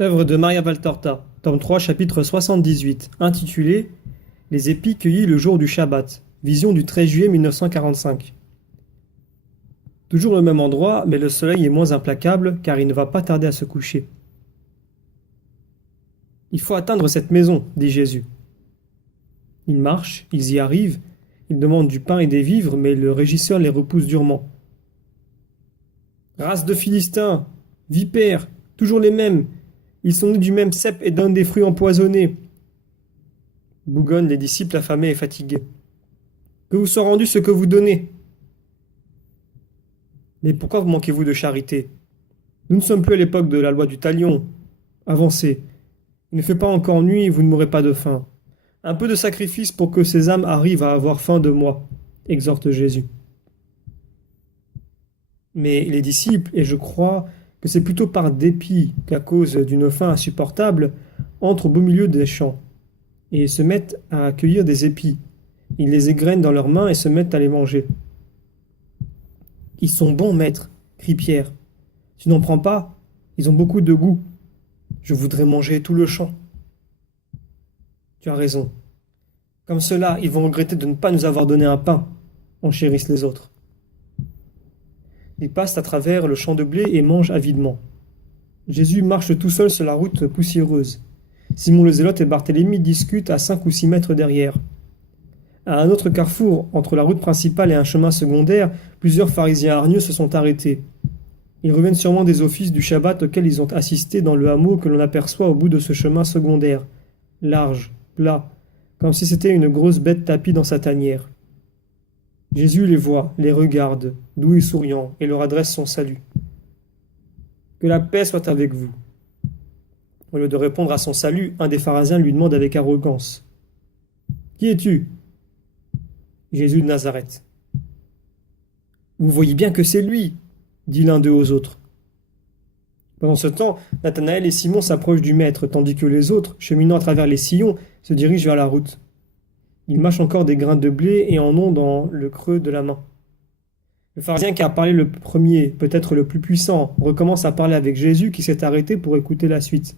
Œuvre de Maria Valtorta, tome 3, chapitre 78, intitulé Les épis cueillis le jour du Shabbat, vision du 13 juillet 1945. Toujours le même endroit, mais le soleil est moins implacable car il ne va pas tarder à se coucher. Il faut atteindre cette maison, dit Jésus. Ils marchent, ils y arrivent, ils demandent du pain et des vivres, mais le régisseur les repousse durement. Race de Philistins, vipères, toujours les mêmes, ils sont nés du même cep et donnent des fruits empoisonnés. Bougonnent les disciples affamés et fatigués. Que vous soit rendu ce que vous donnez. Mais pourquoi vous manquez-vous de charité? Nous ne sommes plus à l'époque de la loi du talion. Avancez. Il ne fait pas encore nuit et vous ne mourrez pas de faim. Un peu de sacrifice pour que ces âmes arrivent à avoir faim de moi, exhorte Jésus. Mais les disciples, et je crois que c'est plutôt par dépit qu'à cause d'une faim insupportable, entrent au beau milieu des champs et se mettent à cueillir des épis. Ils les égrènent dans leurs mains et se mettent à les manger. Ils sont bons, maître, crie Pierre. Tu n'en prends pas? Ils ont beaucoup de goût. Je voudrais manger tout le champ. Tu as raison. Comme cela, ils vont regretter de ne pas nous avoir donné un pain, enchérissent les autres. Ils passent à travers le champ de blé et mangent avidement. Jésus marche tout seul sur la route poussiéreuse. Simon le Zélote et Barthélemy discutent à 5 ou 6 mètres derrière. À un autre carrefour, entre la route principale et un chemin secondaire, plusieurs pharisiens hargneux se sont arrêtés. Ils reviennent sûrement des offices du Shabbat auxquels ils ont assisté dans le hameau que l'on aperçoit au bout de ce chemin secondaire, large, plat, comme si c'était une grosse bête tapie dans sa tanière. Jésus les voit, les regarde, doux et souriant, et leur adresse son salut. Que la paix soit avec vous. Au lieu de répondre à son salut, un des pharisiens lui demande avec arrogance. Qui es-tu? Jésus de Nazareth. Vous voyez bien que c'est lui, dit l'un d'eux aux autres. Pendant ce temps, Nathanaël et Simon s'approchent du maître, tandis que les autres, cheminant à travers les sillons, se dirigent vers la route. Ils mâchent encore des grains de blé et en ont dans le creux de la main. Le pharisien qui a parlé le premier, peut-être le plus puissant, recommence à parler avec Jésus qui s'est arrêté pour écouter la suite.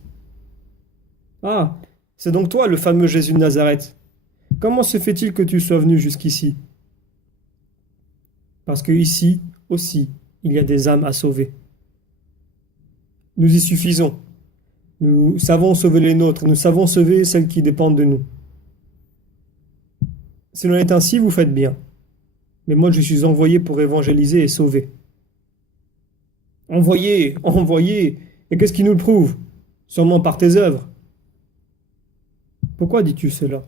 Ah, c'est donc toi le fameux Jésus de Nazareth. Comment se fait-il que tu sois venu jusqu'ici? Parce que ici aussi, il y a des âmes à sauver. Nous y suffisons. Nous savons sauver les nôtres, nous savons sauver celles qui dépendent de nous. Si l'on est ainsi, vous faites bien. Mais moi, je suis envoyé pour évangéliser et sauver. Envoyé, envoyé. Et qu'est-ce qui nous le prouve? Sûrement par tes œuvres. Pourquoi dis-tu cela?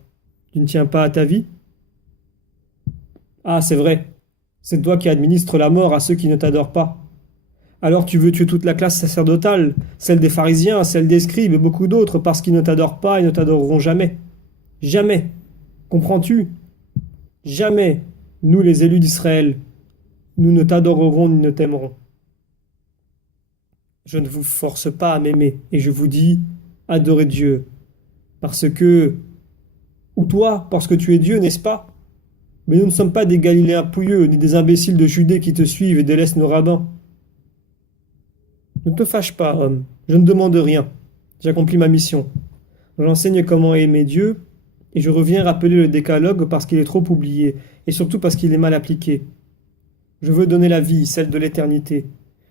Tu ne tiens pas à ta vie? Ah, c'est vrai. C'est toi qui administres la mort à ceux qui ne t'adorent pas. Alors tu veux tuer toute la classe sacerdotale, celle des pharisiens, celle des scribes et beaucoup d'autres, parce qu'ils ne t'adorent pas et ne t'adoreront jamais. Jamais. Comprends-tu? Jamais, nous les élus d'Israël, nous ne t'adorerons ni ne t'aimerons. Je ne vous force pas à m'aimer, et je vous dis, adorez Dieu, parce que... Ou toi, parce que tu es Dieu, n'est-ce pas? Mais nous ne sommes pas des Galiléens pouilleux, ni des imbéciles de Judée qui te suivent et délaissent nos rabbins. Ne te fâche pas, homme, je ne demande rien. J'accomplis ma mission. J'enseigne comment aimer Dieu, et je reviens rappeler le décalogue parce qu'il est trop oublié, et surtout parce qu'il est mal appliqué. Je veux donner la vie, celle de l'éternité.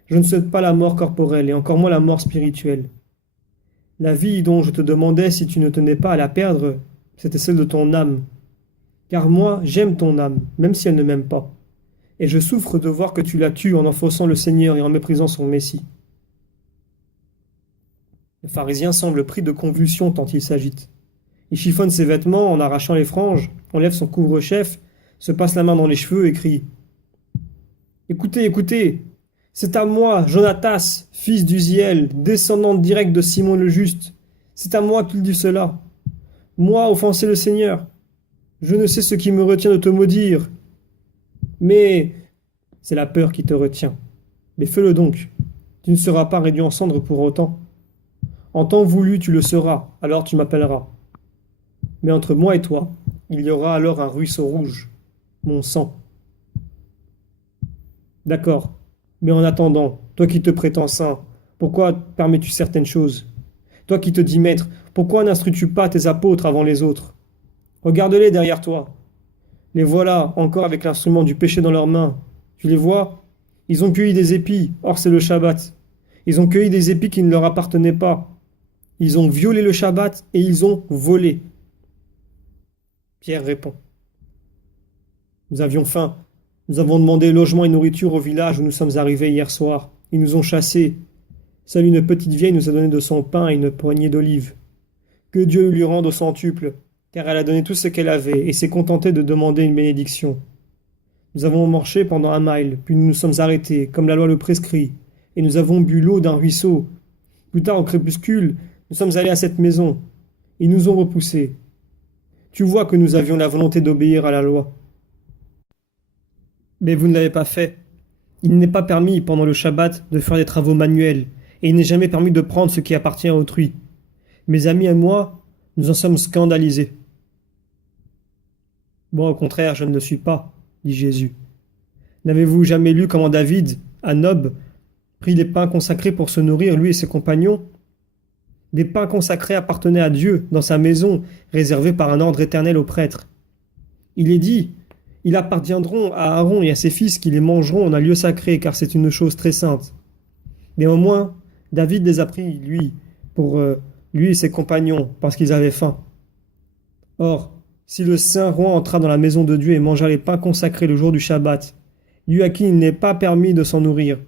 Je ne souhaite pas la mort corporelle, et encore moins la mort spirituelle. La vie dont je te demandais si tu ne tenais pas à la perdre, c'était celle de ton âme. Car moi, j'aime ton âme, même si elle ne m'aime pas. Et je souffre de voir que tu la tues en enfonçant le Seigneur et en méprisant son Messie. Le pharisien semble pris de convulsions tant il s'agite. Il chiffonne ses vêtements en arrachant les franges, enlève son couvre-chef, se passe la main dans les cheveux et crie. Écoutez, écoutez, c'est à moi, Jonatas, fils d'Uziel, descendant direct de Simon le Juste. C'est à moi qu'il dit cela. Moi, offenser le Seigneur. Je ne sais ce qui me retient de te maudire. Mais c'est la peur qui te retient. Mais fais-le donc. Tu ne seras pas réduit en cendres pour autant. En temps voulu, tu le seras, alors tu m'appelleras. Mais entre moi et toi, il y aura alors un ruisseau rouge, mon sang. D'accord, mais en attendant, toi qui te prétends saint, pourquoi permets-tu certaines choses? Toi qui te dis maître, pourquoi n'instruis-tu pas tes apôtres avant les autres? Regarde-les derrière toi. Les voilà, encore avec l'instrument du péché dans leurs mains. Tu les vois? Ils ont cueilli des épis, or c'est le Shabbat. Ils ont cueilli des épis qui ne leur appartenaient pas. Ils ont violé le Shabbat et ils ont volé. Pierre répond. Nous avions faim. Nous avons demandé logement et nourriture au village où nous sommes arrivés hier soir. Ils nous ont chassés. Seule une petite vieille nous a donné de son pain et une poignée d'olives. Que Dieu lui rende au centuple, car elle a donné tout ce qu'elle avait et s'est contentée de demander une bénédiction. Nous avons marché pendant 1 mille, puis nous nous sommes arrêtés, comme la loi le prescrit, et nous avons bu l'eau d'un ruisseau. Plus tard, au crépuscule, nous sommes allés à cette maison. Ils nous ont repoussés. Tu vois que nous avions la volonté d'obéir à la loi. Mais vous ne l'avez pas fait. Il n'est pas permis, pendant le Shabbat, de faire des travaux manuels, et il n'est jamais permis de prendre ce qui appartient à autrui. Mes amis et moi, nous en sommes scandalisés. Moi, au contraire, je ne le suis pas, dit Jésus. N'avez-vous jamais lu comment David, à Nob, prit les pains consacrés pour se nourrir, lui et ses compagnons? Des pains consacrés appartenaient à Dieu, dans sa maison, réservée par un ordre éternel aux prêtres. Il est dit, ils appartiendront à Aaron et à ses fils qui les mangeront en un lieu sacré, car c'est une chose très sainte. Néanmoins, David les a pris, lui, pour lui et ses compagnons, parce qu'ils avaient faim. Or, si le saint roi entra dans la maison de Dieu et mangea les pains consacrés le jour du Shabbat, lui à qui il n'est pas permis de s'en nourrir.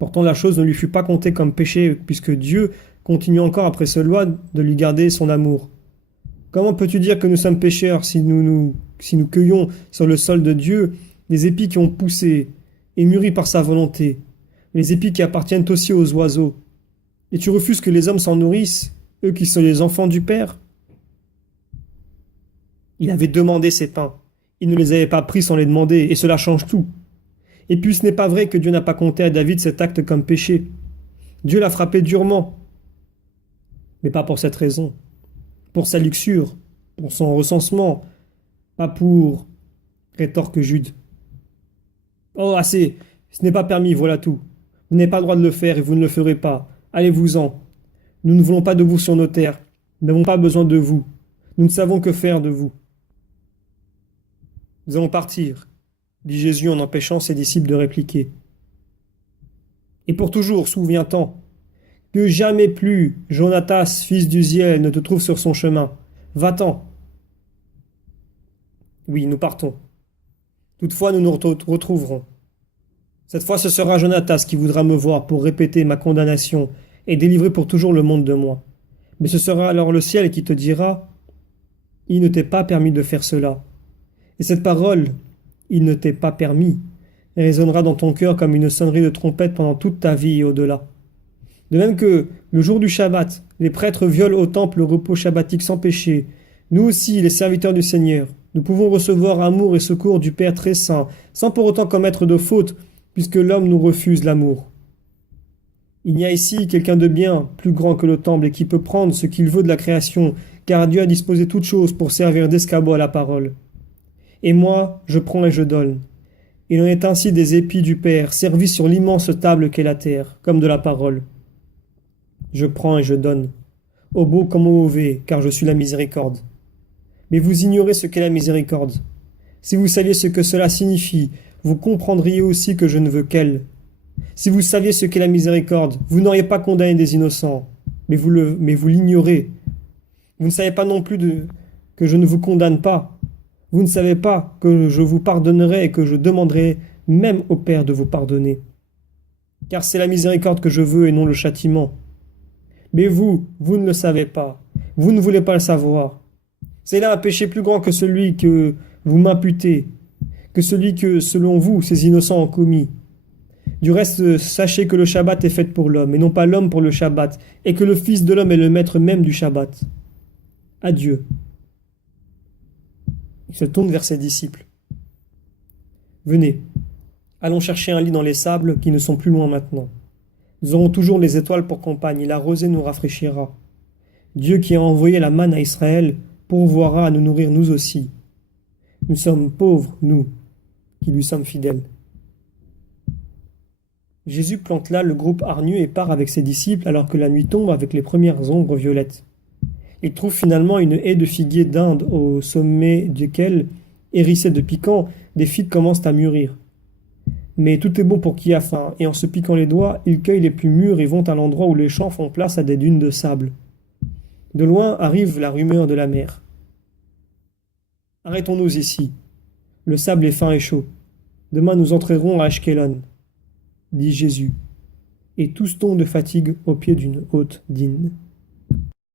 Pourtant la chose ne lui fut pas comptée comme péché, puisque Dieu continue encore après ce loi de lui garder son amour. Comment peux-tu dire que nous sommes pécheurs si nous cueillons sur le sol de Dieu des épis qui ont poussé et mûri par sa volonté, les épis qui appartiennent aussi aux oiseaux? Et tu refuses que les hommes s'en nourrissent, eux qui sont les enfants du Père? Il avait demandé ces pains. Il ne les avait pas pris sans les demander, et cela change tout. Et puis ce n'est pas vrai que Dieu n'a pas compté à David cet acte comme péché. Dieu l'a frappé durement. Mais pas pour cette raison. Pour sa luxure, pour son recensement, pas pour... rétorque Jude. Oh, assez, ce n'est pas permis, voilà tout. Vous n'avez pas le droit de le faire et vous ne le ferez pas. Allez-vous-en. Nous ne voulons pas de vous sur nos terres. Nous n'avons pas besoin de vous. Nous ne savons que faire de vous. Nous allons partir, dit Jésus en empêchant ses disciples de répliquer. Et pour toujours, souviens-t'en, que jamais plus Jonatas, fils d'Uziel, ne te trouve sur son chemin. Va-t'en. Oui, nous partons. Toutefois, nous nous retrouverons. Cette fois, ce sera Jonatas qui voudra me voir pour répéter ma condamnation et délivrer pour toujours le monde de moi. Mais ce sera alors le ciel qui te dira « Il ne t'est pas permis de faire cela ». Et cette parole « Il ne t'est pas permis » résonnera dans ton cœur comme une sonnerie de trompette pendant toute ta vie et au-delà. De même que, le jour du Shabbat, les prêtres violent au temple le repos shabbatique sans péché, nous aussi, les serviteurs du Seigneur, nous pouvons recevoir amour et secours du Père très saint, sans pour autant commettre de faute, puisque l'homme nous refuse l'amour. Il n'y a ici quelqu'un de bien, plus grand que le temple, et qui peut prendre ce qu'il veut de la création, car Dieu a disposé toutes choses pour servir d'escabeau à la parole. Et moi, je prends et je donne. Il en est ainsi des épis du Père, servis sur l'immense table qu'est la terre, comme de la parole. Je prends et je donne, au beau comme au mauvais, car je suis la miséricorde. Mais vous ignorez ce qu'est la miséricorde. Si vous saviez ce que cela signifie, vous comprendriez aussi que je ne veux qu'elle. Si vous saviez ce qu'est la miséricorde, vous n'auriez pas condamné des innocents, mais vous l'ignorez. Vous ne savez pas non plus que je ne vous condamne pas. Vous ne savez pas que je vous pardonnerai et que je demanderai même au Père de vous pardonner. Car c'est la miséricorde que je veux et non le châtiment. Mais vous ne le savez pas. Vous ne voulez pas le savoir. C'est là un péché plus grand que celui que vous m'imputez, que celui que, selon vous, ces innocents ont commis. Du reste, sachez que le Shabbat est fait pour l'homme, et non pas l'homme pour le Shabbat, et que le Fils de l'homme est le maître même du Shabbat. Adieu. Il se tourne vers ses disciples. Venez, allons chercher un lit dans les sables qui ne sont plus loin maintenant. Nous aurons toujours les étoiles pour compagne, et la rosée nous rafraîchira. Dieu qui a envoyé la manne à Israël pourvoira à nous nourrir nous aussi. Nous sommes pauvres, nous, qui lui sommes fidèles. Jésus plante là le groupe hargneux et part avec ses disciples alors que la nuit tombe avec les premières ombres violettes. Il trouve finalement une haie de figuiers d'Inde au sommet duquel, hérissés de piquants, des figues commencent à mûrir. Mais tout est bon pour qui a faim, et en se piquant les doigts, ils cueillent les plus mûrs et vont à l'endroit où les champs font place à des dunes de sable. De loin arrive la rumeur de la mer. Arrêtons-nous ici. Le sable est fin et chaud. Demain nous entrerons à Ashkelon, dit Jésus, et tous tombent de fatigue au pied d'une haute dîne.